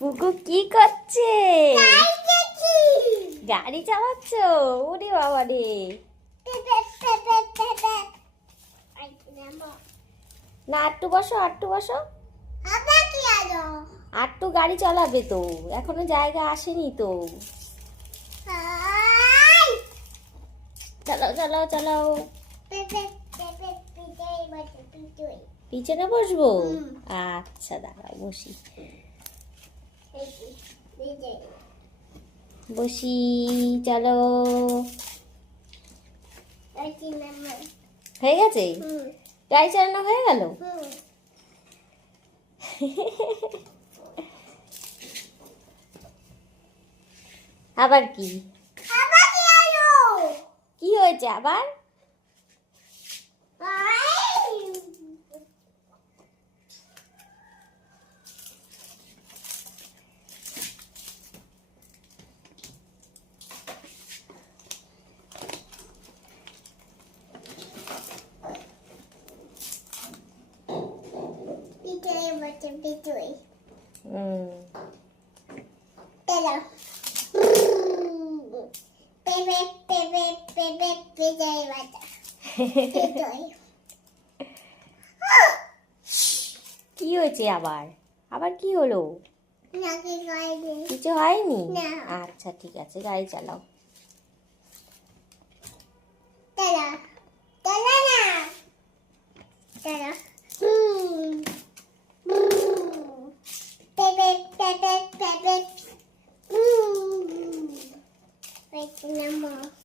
পুকু কি করছে? গাড়ি চালাচ্ছ? ওরে বাবা রে। না, আটটু বসো, আটটু বসো। আটটু গাড়ি চালাবে তো, এখনো জায়গা আসেনি তো। চালাও চালাও চালাও। পিছনে বসবো? আচ্ছা দাঁড়াও, বসি বসি। চলো, হয়ে গেছে? গাড়ি চালানো হয়ে গেল? আবার কি কি হয়েছে আবার? কি হয়েছে আবার? আবার কি হলো? কিছু হয়নি? আচ্ছা ঠিক আছে, গাড়ি চালাও।